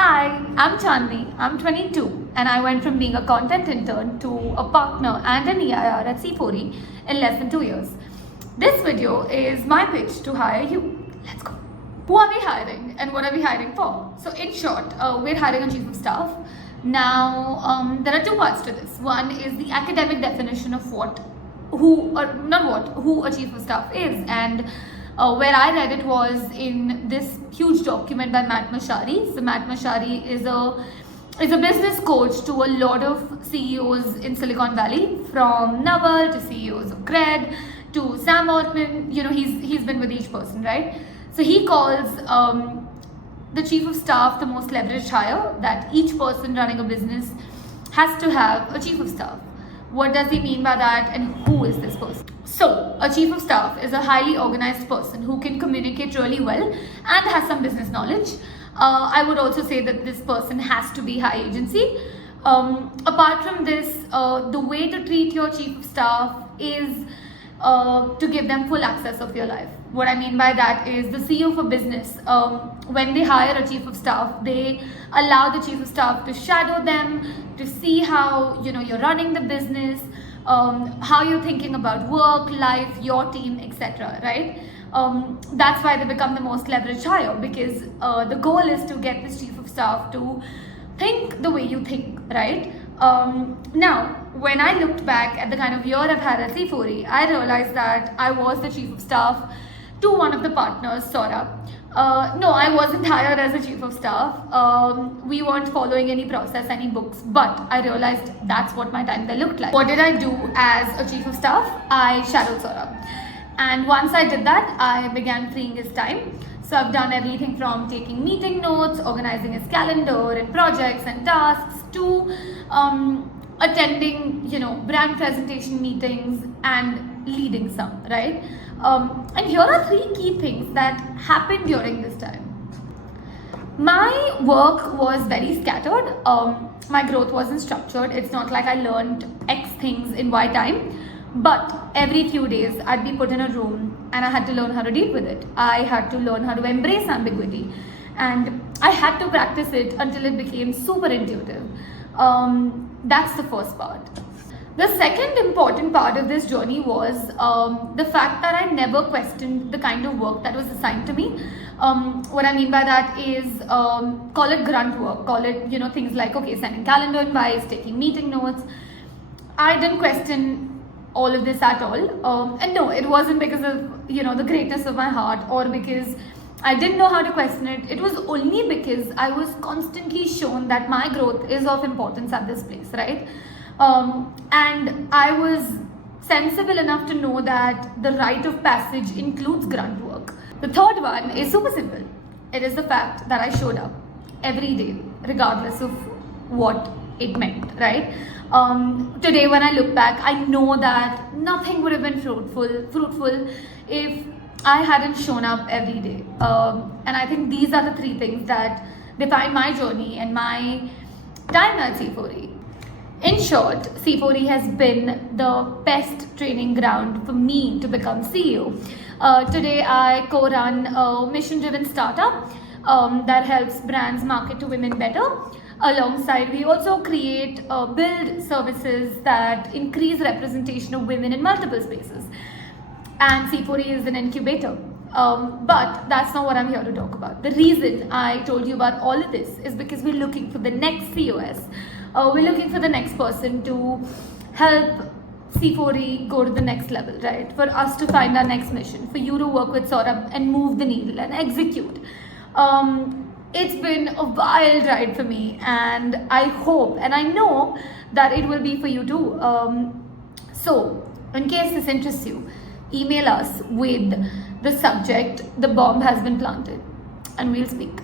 Hi, I'm Chandni. I'm 22 and I went from being a content intern to a partner and an EIR at C4E in less than 2 years. This video is my pitch to hire you. Let's go. Who are we hiring and what are we hiring for? So in short, we're hiring a chief of staff. Now, there are two parts to this. One is the academic definition of who a chief of staff is, and where I read it was in this huge document by Matt Mashari. So Matt Mashari is a business coach to a lot of CEOs in Silicon Valley, from Naval to CEOs of Cred to Sam Altman. You know, he's been with each person, right? So he calls the chief of staff the most leveraged hire, that each person running a business has to have a chief of staff. What does he mean by that, and who is this person? So, a chief of staff is a highly organized person who can communicate really well and has some business knowledge. I would also say that this person has to be high agency. Apart from this, the way to treat your chief of staff is to give them full access of your life. What I mean by that is the CEO of a business, when they hire a chief of staff, they allow the chief of staff to shadow them, to see how you're running the business, how you're thinking about work, life, your team, etc. Right? That's why they become the most leveraged hire, because the goal is to get this chief of staff to think the way you think, right? Now, when I looked back at the kind of year I've had at C4E, I realized that I was the chief of staff to one of the partners, Saurabh. No, I wasn't hired as a chief of staff. We weren't following any process, any books, but I realized that's what my time there looked like. What did I do as a chief of staff? I shadowed Saurabh. And once I did that, I began freeing his time. So I've done everything from taking meeting notes, organizing his calendar and projects and tasks, to attending, brand presentation meetings and leading some, right? And here are three key things that happened during this time. My work was very scattered. My growth wasn't structured. It's not like I learned X things in Y time. But every few days, I'd be put in a room and I had to learn how to deal with it. I had to learn how to embrace ambiguity. And I had to practice it until it became super intuitive. That's the first part. The second important part of this journey was the fact that I never questioned the kind of work that was assigned to me. What I mean by that is, call it grunt work, call it, things like, sending calendar invites, taking meeting notes. I didn't question all of this at all. And no, it wasn't because of, the greatness of my heart or because I didn't know how to question it. It was only because I was constantly shown that my growth is of importance at this place, right? And I was sensible enough to know that the rite of passage includes grunt work. The third one is super simple. It is the fact that I showed up every day, regardless of what it meant, right? Today, when I look back, I know that nothing would have been fruitful if I hadn't shown up every day. And I think these are the three things that define my journey and my time at C4E. In short, C4E has been the best training ground for me to become CEO. Today, I co-run a mission-driven startup that helps brands market to women better. Alongside, we also build services that increase representation of women in multiple spaces. And C4E is an incubator. But that's not what I'm here to talk about. The reason I told you about all of this is because we're looking for the next COS. We're looking for the next person to help C4E go to the next level, right? For us to find our next mission, for you to work with Saurabh and move the needle and execute. It's been a wild ride for me, and I hope and I know that it will be for you too. So, in case this interests you, email us with the subject, "The bomb has been planted," and we'll speak.